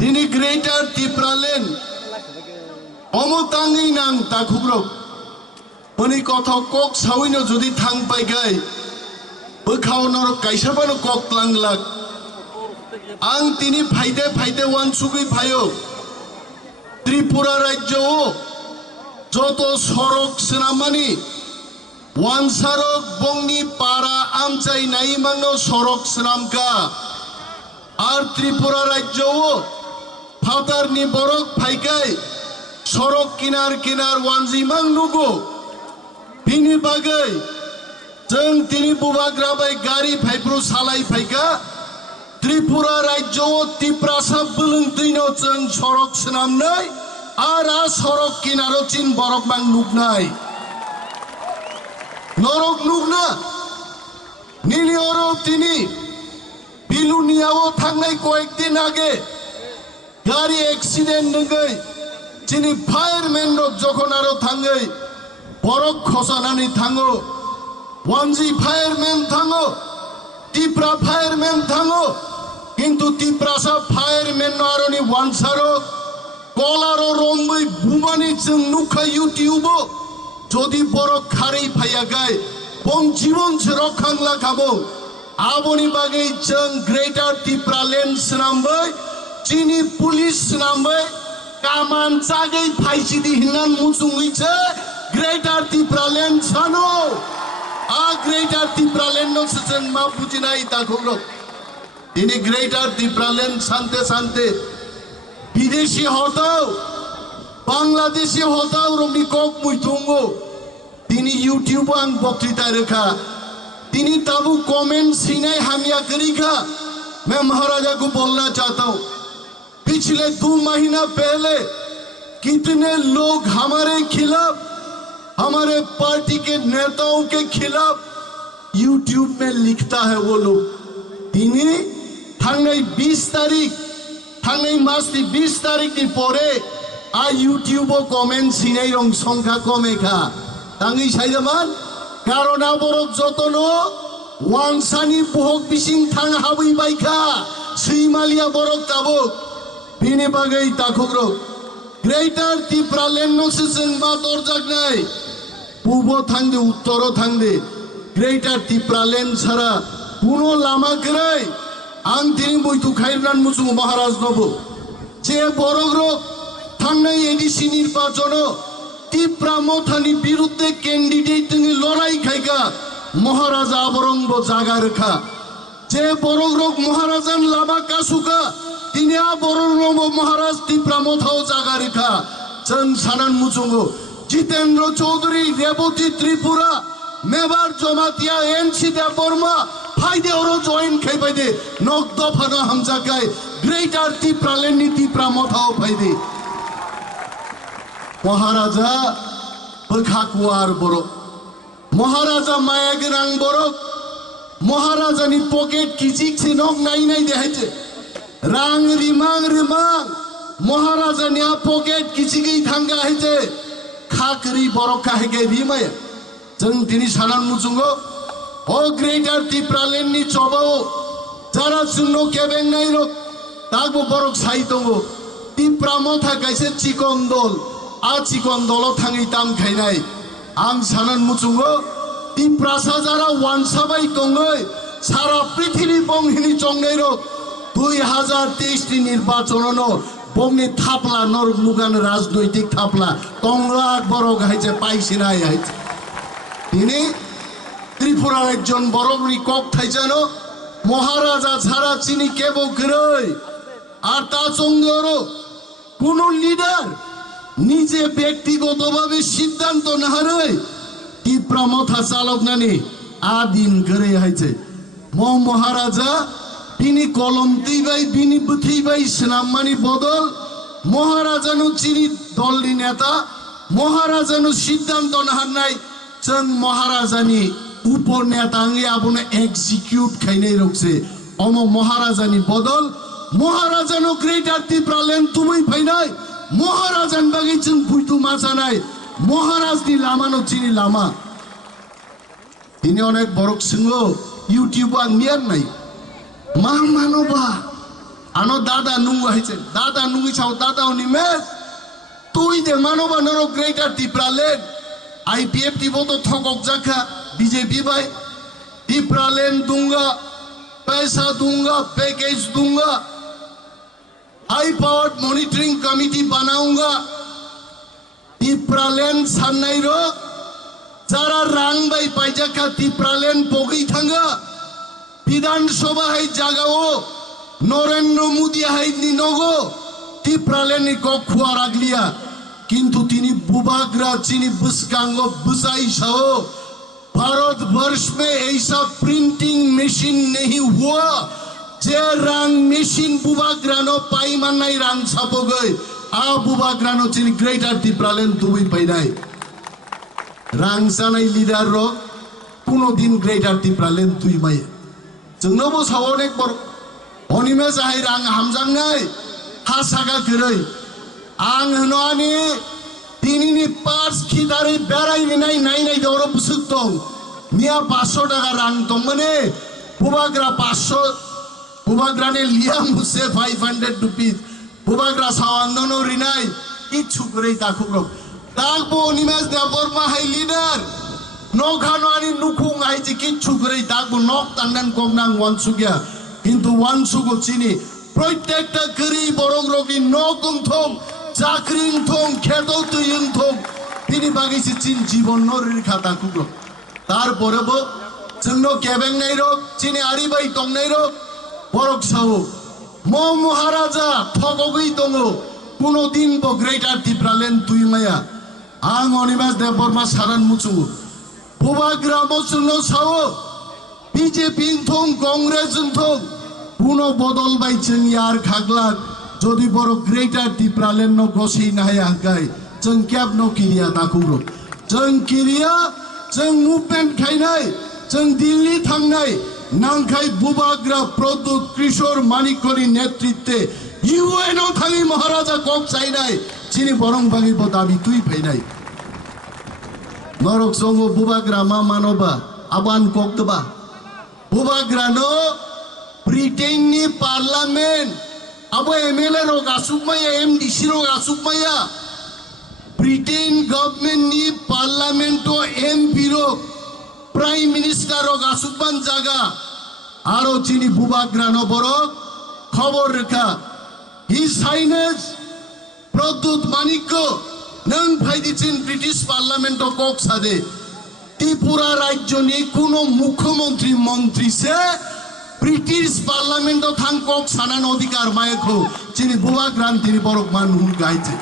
তিনি গ্রেটার ত্রিপুরালেন অমতাঙ্গি নাং তাখুগ্রক মনি কথা কক সাউইনো যদি থাং পাইগাই বখাওনর কাইসাবানো কক লাংলাক आं तिनी फायदे फायदे वान सुगै फायो त्रिपुरा राज्य जत सरक सेनामानी वान सारक बंगनी पारा आमचाई नाई मांगनो सरक सेनामका आर त्रिपुरा राज्य फातारनी बरक फाइकाय सरक किनार किनार वानजी मांगनुगो बिनि बागै जों तिनी बुबाग्राबाय गारि फाइब्रु सालाय फाइका त्रिपुरा राज्य तिप्रासा बुलुं दैनो जों सरक सेनामनाय आरो सरक किनारो चिन बरक मां नुगनाय नरक नुगना निनि अरब तिनि बिलुनियाव थांनाय कয়েকদিন आगे गारि एक्सिडेंट नंगै चिनि फायारमैन रक जखन आरो थाङै बरक खसानानै थाङो वानजि फायारमैन थाङो तिप्रा फायारमैन थाङो किन्तु तिप्रासा फायारमैन आरोनि वानसारो कलारो रम्बै बुमानि जों नुखा इउटिउब जदि बरक खारै फायागाय बं जीवन से रखां लाखाबो आबोनि बागै जों ग्रेटार त्रिपुरालेण्ड सेनामबै चिनि पुलिस सेनामबै कामान चागै फाइसिदि हिन्नान मुचुङैसो ग्रेटार त्रिपुरालेण्ड सानो आ ग्रेटार त्रिपुरालेण्ड नो जों मा बुजिनाय दाखौल তিনি গ্রেটার ত্রিপুরালেণ্ড শান্তে শান্তে বিদেশি হতাও বাংলাদেশি হতাও রমনি কক মুইথুঙ্গো তিনি ইউটিউব আং বক্তৃতা রেখা তিনি ताबू कमेंट सीनाई हामिया करीखा मैं महाराजा को बोलना चाहता हूँ पिछले 2 महीना पहले कितने लोग हमारे खिलाफ हमारे पार्टी के नेताओं के खिलाफ यूट्यूब में लिखता है वो लोग তিনি थांनाय 20 तारीख थांनाय मासनि 20 तारीखनि परे आ यूट्यूब कमेंट सिनाय रं संख्या कमेखा तांगै साइजामान कारण बरक जतनो वांसानि बहक बिसिं थां हाबै बायखा सैमालिया बरक ताबो बिनि बागै ताखुग्रो ग्रेटार त्रिपुरालेण्ड नसो जों मा दरजागनाय पूर्व थांदे उत्तर थांदे ग्रेटार त्रिपुरालेण्ड सारा কোনো লামা গরাই आं दिनै बयतु खायरनान मुसुङ महाराज नबो जे बरग्रक थांनाय एडिसि निर्वाचन तिप्रा मथानि बिरुद्धे कैंडिडेट जोंनि लड़ाई खायगा महाराजा आबरंबो जागा रखा जे बरग्रक महाराजान लामा कासुका दिनै आ बरग्रक महाराज तिप्रा मथाव जागा रखा जों सानान मुसुङो जितेंद्र चौधरी रेवती त्रिपुरा मेबार जमातिया एनसी देवबर्मा फायदे और जॉइन खाई फायदे नक दफाना हमजाकाय ग्रेटार त्रिपुरालेण्ड नि तिप्रा मथाव फायदे महाराजा बखाकुवार बरक महाराजा माया गोनां बरक महाराजानि पकेट किजिकसे नक नाय नाय देहायचे रां रिमां रिमां महाराजानि आ पकेट किजिगै थांगा हायचे खाकरि बरक काहेगे रिमाया जों दिनै सानान मुचुङो ओ ग्रेटार त्रिपुरालेण्ड नि चबाओ जारा जोंनो केबेंनाय रक तागो बरक साइ दङ तिप्रा मथा गायसे चिकन दल आ चिकन दल थाङै दाम खायनाय आं सानान मुचुङो तिप्रासा जारा वानसाबाय दङै सारा पृथ्वी बंहिनि चंनाय रक 2023 नि निर्वाचननो बंनि थापला नरक मुगान राजनैतिक थापला तंलाक बरक हायचे पाइसिनाय हायचे তিনি त्रिपुरा একজন বড়বড়ি কক থাইজানো মহারাজা ছাড়া চিনি কেব গরই আর তা সঙ্গেরও কোন লিডার নিজে ব্যক্তিগতভাবে সিদ্ধান্ত না হারে ত্রিপুরা মাথা চালক নানি আদিন গরে হাইছে মহারাজা তিনি কলম দিবাই বিনি বুথিবাই সেনামানি বদল মহারাজানো চিনি দলনি নেতা মহারাজানো সিদ্ধান্ত না হারনাই जों महाराजानि उपर नेतांगे आबोनो एक्सिक्यूट खायनाय रखसे अम महाराजानि बदल महाराजानो ग्रेटार त्रिपुरालेण्ड तुमै फायनाय महाराजानि बागै जों बुयतु मा जानाय महाराजनि लामानो चिनि लामा दिनै अनेक बरक सोङो इउटिउब आं मियार नाय मा मानोबा ano dada nungu haitse dada nungu chao dada oni mes তুই দে মানবানোর গ্রেটার টিপ্রালেন আইপিএফ টিবো তো ঠকক জাখা बीजेपी भाई टिप्रालेन दूंगा पैसा दूंगा पैकेज दूंगा हाई पावर्ड मॉनिटरिंग कमिटी बनाऊंगा टिप्रालेन सान्नाई रो যারা রাং বাই পাইজাকা টিপ্রালেন পগই থাঙ্গা বিধানসভা হাই জাগাও নরেন্দ্র মোদী হাই নিনগো টিপ্রালেনি কখুয়া রাগলিয়া কিন্তু তিনি বুবাগরা চিনি বুসকাঙ্গ বুসাই সহ भारतवर्ष में ऐसा प्रिंटिंग मशीन नहीं हुआ जे रंग मशीन बुबाग्रानो पाइमानाई रंग छापो गए आ बुबाग्रानो चिनी ग्रेटर टिप्रालेन दुबई पाइनाई रंग जानाई लीडर रो कुनो दिन ग्रेटर टिप्रालेन दुई माय जोंनोबो सावनेक बर अनिमे जाहाय रंग हामजांनाय हासागा गरै आं होनानि दिनैनि पार्स खिदारै बेरायनाय नायनाय दरो बुसुक दं मिया 500 টাকা রাং দं माने बुबाग्रा 500 बुबाग्राने लिया मुझसे 500 रुपीस बुबाग्रा सावांगनो रिनाय किछु गरै दाखुग्रब दागबो निमास दाबर माहाय लिडार नखानो आनि नुखुं आइजि किछु गरै दागबो नक तांनान गंनां वानसुगिया किन्तु वानसुगो चिनि प्रत्येकटा गरी बरं रगि नगं थं চাকরিং থং খেতো তুইং থং তিনি বাগিছে চিন জীবন নরির খাতা কুগো তারপরেবো जोंनो केबें নাই রক চিনি আরিবাই দং নাই রক বরক সাও মো মহারাজা ঠগগই দङ কোনো দিন বো গ্রেটার টিপ্রালেন তুই মায়া আং অনিমাস দেববর্মা সারান মুচু বুবাগ্রামো जोंनो সাও বিজেপি থং কংগ্রেস থং কোনো বদল বাই जों यार खागलाक যদি বড় গ্রেটার টিপ্রালেন ন গসি নাহাই আগাই जों ক্যাব ন কিরিয়া দাকুরো जों কিরিয়া जों মুভমেন্ট খাইনাই जों দিল্লি থাংনাই নাংখাই বুবাগ্রা প্রদ্যুৎ কিশোর মানিকরি নেতৃত্বে ইউএনও থাঙি মহারাজা কক চাইনাই চিনি বরং বাগিব দাবি তুই ফাইনাই নরক সঙ্গ বুবাগ্রা মা মানবা আবান কক্তবা বুবাগ্রা ন ব্রিটেননি পার্লামেন্ট अब एमएलए रोग आसुकमाया एमडीसी रोग आसुकमाया ब्रिटेन गवर्नमेंट नि पार्लियामेंट एमपी रोग प्राइम मिनिस्टर रोग आसुकमान जागा आरो चिनी बुबाग्रानो बरक खबर रेखा हिज हाइनेस प्रद्युत मानिक्य नों फाइदिचिन ब्रिटिश पार्लियामेंट कक सादे त्रिपुरा राज्यनि कोनो मुख्यमंत्री मंत्री से ब्रिटिश पार्लियामेंट थां कक सानान अधिकार मायखौ चिनि बुबाग्रान तिनि बरक मानहुन गाइছে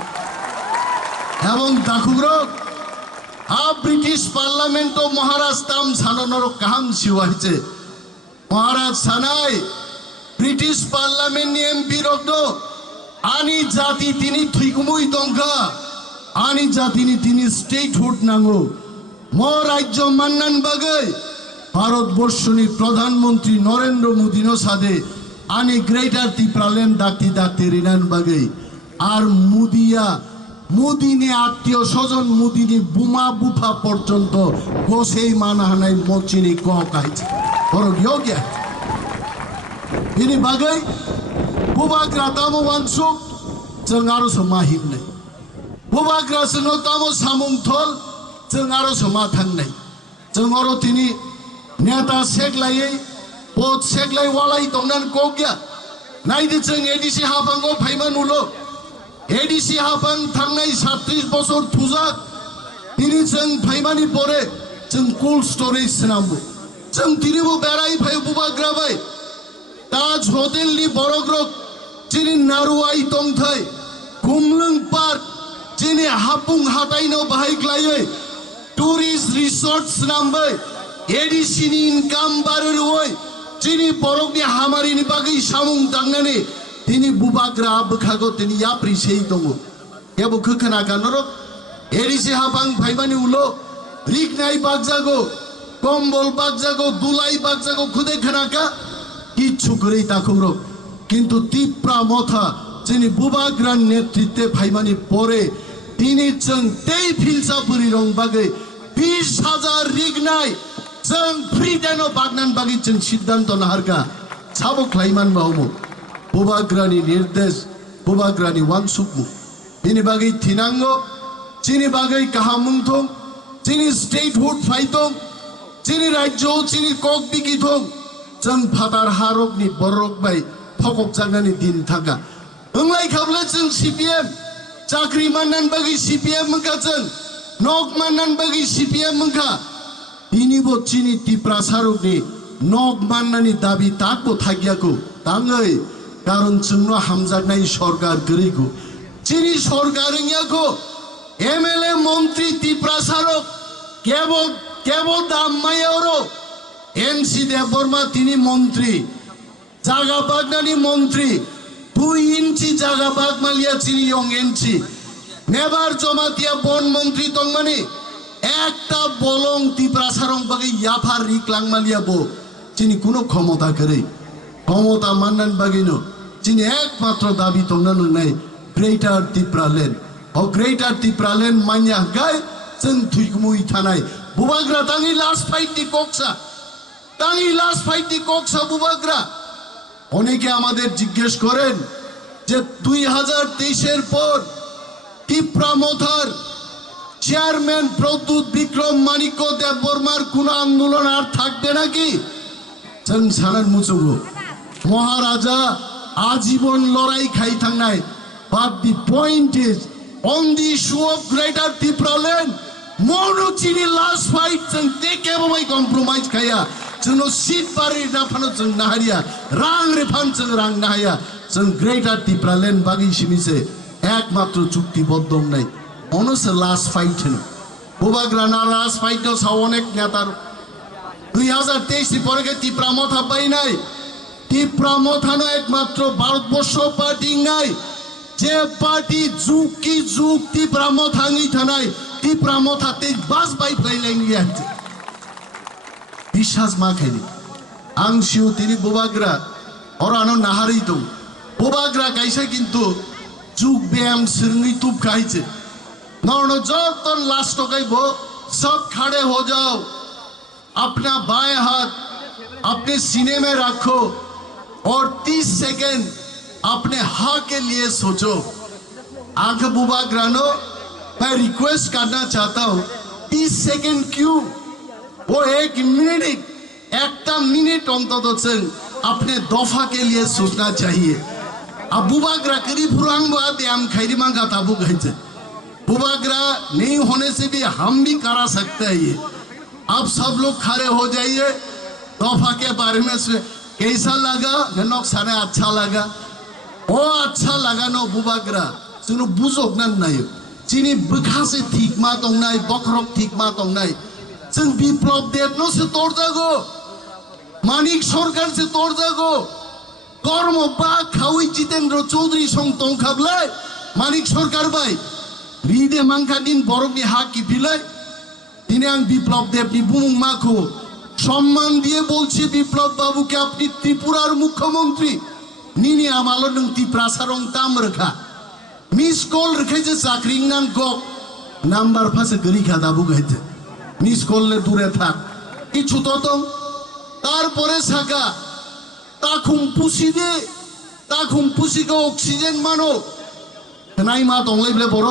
এবং দাখুগ্রক आ ब्रिटिश पार्लियामेंट महाराज ताम साननर काहाम सिवाइছে महाराज सानाय ब्रिटिश पार्लियामेंट नि एमपि रक्तो आनि जाति तिनि थुइकुमुइ दंखा आनि जातिनि तिनि स्टेटहुड नांगौ म राज्य माननान बागै भारतवर्षनि प्रधानमंत्री नरेंद्र मोदी नो सादे आनी ग्रेटर टिप्रालेन दाक्ति दाक्ति रिनान बागै आर मोदिया मोदी ने आत्मीय स्वजन मोदी ने बुमा बुफा पर्यंत गोसेई मानहानाय मचिनि ककाइছে बड़ योग्य इनि बागै बुबाग्रा तामो वानसुक जों आरो समाहिम नै बुबाग्रा जों तामो सामुंथल जों आरो समा थांनाय जों आरो तिनि नेता सेगलायै पद सेगलाय वालाय दंनान कोग्या नायदि जों एडिसि हाफांगो फाइमान उलो एडिसि हाफां थांनाय 37 बছর थुजाक तिनि जों फाइमानि परे जों कोल्ड स्टोरेज नामबो जों तिनिबो बेराय फाय बुबाग्राबाय ताज होटेल नि बरग्रक चिनि नारुवाई दंथाय कुमलुं पार्क चिनि हापुं हाटाइनो बाहायग्लायै टुरिस्ट रिसोर्ट्स नामबाय एडिसिनि इनकाम बारेरवै चिनि बरकनि हामारिनि बागै सामुं दांनानै तिनि बुबाग्रा बखागो तिनि याप्रिसेई दङ केबो खोखना गानरो एडिसि हाबां फाइमानि उलो रिगनाय बागजागो कम्बल बागजागो दुलाय बागजागो खुदे खनाका किच्छु गरै दाखुग्रो किन्तु तिप्रा मथा चिनि बुबाग्रा नेतृत्वे फाइमानि परे तिनि जों तेई फिलसापुरि रं बागै 20,000 रिगनाय जों फ्री देनो बागनान बागै जों सिद्धांत नाहारका साबो ख्लाइमान बावमो बुबाग्रानि निर्देश बुबाग्रानि वांसुकमु बिनि बागै थिनांगो चिनि बागै काहामुं दं चिनि स्टेटहुड फाइ दं चिनि राज्योआव चिनि कक बिगि दं जों फादार हारकनि बरक बाय फकक जानानै दिन थागा ओंलाय खाबले जों CPM चाकरी माननान बागै CPM मुखा जों नक माननान बागै CPM मुखा बिनिबो चिनि तिप्रा सारकनि नक माननानि दाबि ताकबो थागियाखौ ताङै कारण जोंनो हामजानाय सरकार गैगौ चिनि सरकारनियाखौ MLA मंत्री तिप्रा सारक केवल दामायावरो NC देवबर्मा तिनी मंत्री जागा बागनानि मंत्री 2 इंची जागा बाग मालिया चिनी यंग NC नेबार जमातिया बन मंत्री तंगमानि एकटा बलं तिप्रा सारक बागै याफार रिक्लां मालिया बो चिनी कुनो क्षमता करे क्षमता माननान बागैनो चिनी एकमात्र दाबि तंगना नंनाय ग्रेटर तिप्रा लैंड और ग्रेटर तिप्रा लैंड मान्या गाय जों थुइगमुइ थानाय बुबाग्रा तांनि लास्ट फाइट नि कक्सा बुबाग्रा অনেকে আমাদের জিজ্ঞেস করেন যে 2023 এর পর তিপ্রা মথার চেয়ারম্যান প্রদ্যুৎ বিক্রম মানিক্য দেববর্মার কোন আন্দোলন আর থাকবে নাকি जों सानान मुचुगो महाराजा आजीवन लड़ाई खाई थांनाय but the point is on the issue of greater Tripura land Monochini last fight जों देखेबोबाय compromise खाया जोंनो सीट बारि नाफानो जों नाहारिया रां रेफान जों रां नाहाया जों ग्रेटर Tripura land बागै सिमिसे एकमात्र चुक्तिबद्ध নাই অনসে লাস্ট ফাইট হলো বুবাগ্রানা লাস্ট ফাইট ও অনেক নেতার 2023 পরে কে Tripura মথা পাই নাই Tripura মথানো একমাত্র ভারতবর্ষ পার্টি নাই যে পার্টি যুগ কি যুগ Tripura মথাঙ্গি থানায় Tripura মথাতে বাস বাই ফ্লাইলাইনি আছে বিশ্বাস মা খাইনি আংশিও তিনি বুবাগ্রা অরানো নাহারি দं বুবাগ্রা কাইছে কিন্তু যুগ ব্যায়াম सिरंगी तुप खाइছে नौनो जतन लास्ट गईबो सब खड़े हो जाओ अपना बाएं हाथ अपने सीने में रखो और 30 सेकंड अपने हाँ के लिए सोचो आंख बुबाग्रानो मैं रिक्वेस्ट करना चाहता हूँ 30 सेकंड क्यों वो 1 मिनट एक मिनट अंतत अपने दफा के लिए सोचना चाहिए अब बुबाग्रा करीब पुरांग बात हम खैरी मांगा ताबू गए बुबाग्रा नहीं होने से भी हम भी करा सकते हैं ये अब सब लोग खड़े हो जाइए तोहफा के बारे में से कैसा लगा जनक साने अच्छा लगा ओ अच्छा लगा नो बुबाग्रा सुनो बुझोक ना नहीं चीनी बखा से ठीक मा तोंग नहीं बकरक ठीक मा तोंग नहीं जों विप्लव देनो से तोड़ जागो मानिक सरकार से तोड़ जागो कर्म बा खावी जितेंद्र चौधरी संग तोंग खाबले मानिक सरकार भाई রিদে মাংখা দিন বরকনি হাকি বিলাই তিনি আং বিপ্লব দেবনি বুমুং মাখো সম্মান দিয়ে বলছি বিপ্লব বাবুকে আপনি ত্রিপুরার মুখ্যমন্ত্রী নিনি আমালো নং ত্রিপুরা সারং তাম রেখা মিস কল রেখেছে চাকরি নাম গক নাম্বার ফাসে গরি খাদা বুগাইতে মিস কললে দূরে থাক কিছু তো তারপরে সাকা তাখুম পুষিকে অক্সিজেন মানো নাই মা তংলাইবলে বড়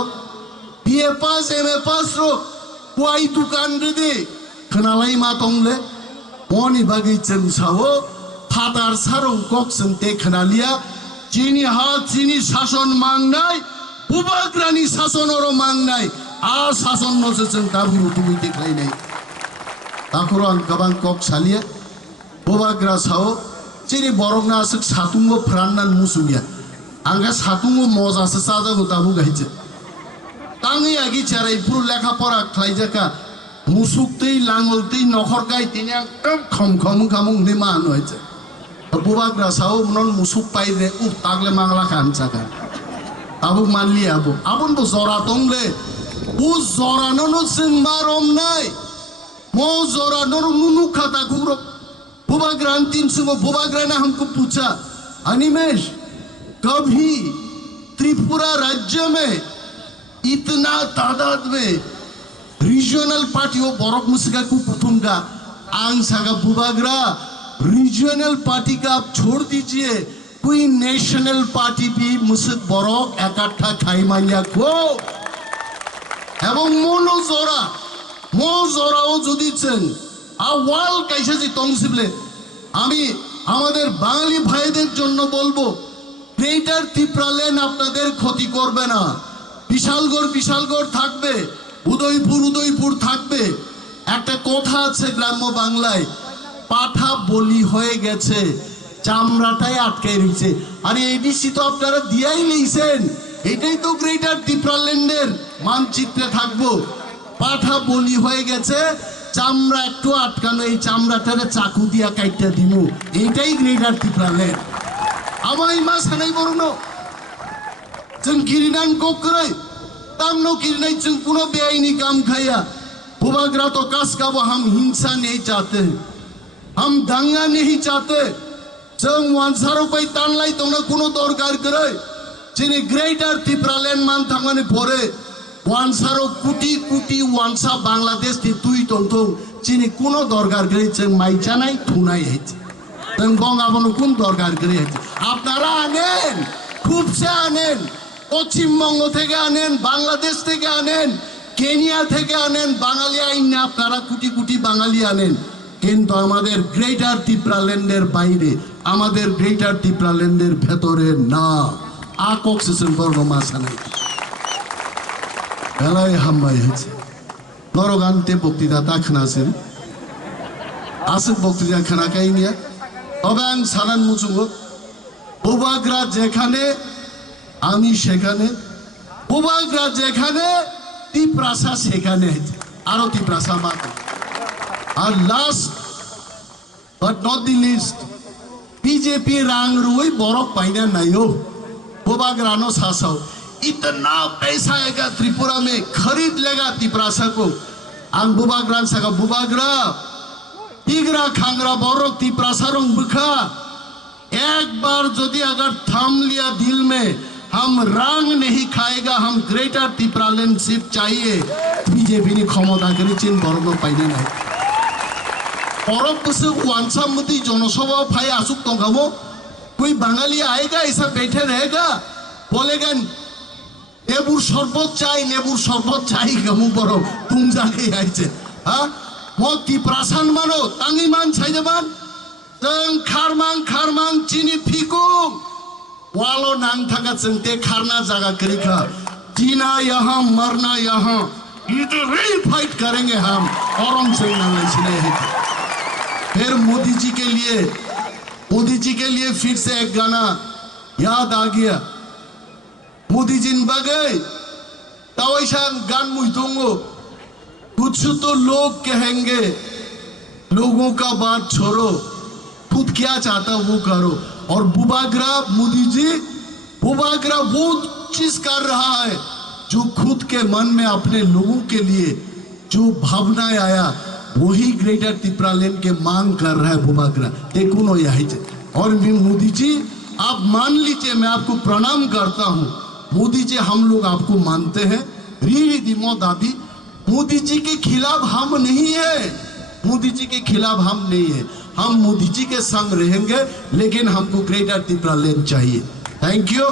BA pass MA pass ro kuai dukan rede khnalai ma tongle moni bagai chen sawo fatar sarong kok sente khnalia chini ha chini শাসন mangnai bubagrani শাসন oro mangnai a শাসন no se chen tabu tumi deklai nai takurang kabang kok salia bubagra sawo chini borogna asuk satungo phrannan musuya anga satungo moza se sada go tabu gaije तांगी आगी चाराई पुरु लेखा पढ़ा खाइजाका मुसुकतेई लांगलतेई नखरगाई तिनी एकदम खम खामुं ने मान होइছে बुबाग्रा साव मनन मुसुक पाइ रे उ तागले मांगला खानचाका आबु मानलि आबुन बो जरा तंगले उ जरानो नो जों मारम नाय मो जरानो नुनु खाता खुरो बुबाग्रा अंतिम सुबह बुबाग्रा ने हमको पूछा अनिमेश कभी त्रिपुरा राज्य में इतना तादाद में रीजनल पार्टी वो बरक मुस्का को प्रथम का आंग सागा बुबाग्रा रीजनल पार्टी का आप छोड़ दीजिए कोई नेशनल पार्टी भी मुसक बरक एकाठा खाई मानिया को এবং মনোজরাও যদি চেন আওয়াল কাইসে যে তংসিবলে আমি আমাদের বাঙালি ভাইদের জন্য বলবো গ্রেটার ত্রিপুরা লেন আপনাদের ক্ষতি করবে না বিশালগড় থাকবে উদয়পুর থাকবে একটা কথা আছে গ্রাম্য বাংলায় পাঠা বলি হয়ে গেছে চামড়াটাই আটকে রয়েছে আরে এডিসি তো আপনারা দিয়াই লইছেন এটাই তো গ্রেটার ত্রিপুরা ল্যান্ডের মানচিত্রে থাকবো পাঠা বলি হয়ে গেছে চামড়া একটু আটকানো এই চামড়াটারে চাকু দিয়া কাইটা দিমু এইটাই গ্রেটার ত্রিপুরা ল্যান্ড আমায় মা সানাই বরণ जों गिरिनान कोकरै तामनो गिरनाय जों कुनो बेआईनी काम खाया बुबाग्रा तो कासकाबो हम हिंसा नहीं चाहते हम दंगा नहीं चाहते जों वानसारो पाई तानलाई तोना कुनो दरकार करे जिनि ग्रेटर त्रिपुरा ल्যান্ড मान थांगानि परे वानसारो कुटी वानसा बांग्लादेश नि तुई तंतों जिनि कुनो दरकार करे जों माइचानाय थुनाय हइছে जों बंगाबनो कुन दरकार करे আপনারা আনেন খুবসে আনেন পশ্চিমবঙ্গ থেকে আনেন বাংলাদেশ থেকে আনেন কেনিয়া থেকে আনেন বাঙালি আইন আপনারা কোটি বাঙালি আনেন কিন্তু আমাদের গ্রেটার ত্রিপুরা ল্যান্ডের বাইরে আমাদের গ্রেটার ত্রিপুরা ল্যান্ডের ভেতরে না আকক্সেশন বর্ণমাসা নাই বেলায় হামবাই হয়েছে নরগান্তে বক্তৃতা তা খানাছেন আসে বক্তৃতা খানাকাই নিয়ে তবে আমি সানান মুচুঙ্গ বুবাগ্রা যেখানে আমি সেখানে বুবাগ্রা যেখানে ত্রিপ্রাসা সেখানে আরো ত্রিপ্রাসা মাত্র আর last but not the least BJP रांग रुई बरफ पाइना नहीं हो बुबाग्रा नो सासाओ इतना पैसा आएगा त्रिपुरा में खरीद लेगा त्रिप्रासा को आंग बुबाग्रा सगा बुबाग्रा तिगरा खांगरा बरफ त्रिप्रासा रंग बुखा एक बार यदि अगर थाम लिया दिल में हम रंग नहीं खाएगा हम ग्रेटर त्रिपुरा लैंडशिप चाहिए बीजेपी ने क्षमता करी चीन बरफ पाइने नहीं बरफ बस वांसा मती जनसभा भाई आसुक तो खाबो कोई बंगाली आएगा ऐसा बैठे रहेगा बोलेगा नेबुर शरबत चाय गमु बरफ तुम जाके आइছে हाँ वो ত্রিপ্রাসান मानो तांगी मान छाइजबान जों खारमां चीनी फिको वालो नांग थाका जों ते खारना जागा करिखा जीना यहाँ मरना यहाँ इधर ही फाइट करेंगे हम औरम से नांग सिने है फिर मोदी जी के लिए फिर से एक गाना याद आ गया मोदी जी बगे तवैसा गान मुइतोंगो कुछ तो लोग कहेंगे लोगों का बात छोड़ो खुद क्या चाहता वो करो और बुबाग्रा मोदी जी बुबाग्रा वो चीज कर रहा है जो खुद के मन में अपने लोगों के लिए जो भावना आया वही ग्रेटर त्रिपुरा लैंड के मांग कर रहा है बुबाग्रा देखो नो यही और मोदी जी आप मान लीजिए मैं आपको प्रणाम करता हूँ मोदी जी हम लोग आपको मानते हैं री दिमो दादी मोदी जी के खिलाफ हम नहीं है मोदी जी के खिलाफ हम नहीं है हम मोदी जी के संग रहेंगे लेकिन हमको ग्रेटर त्रिपुरा लैंड चाहिए थैंक यू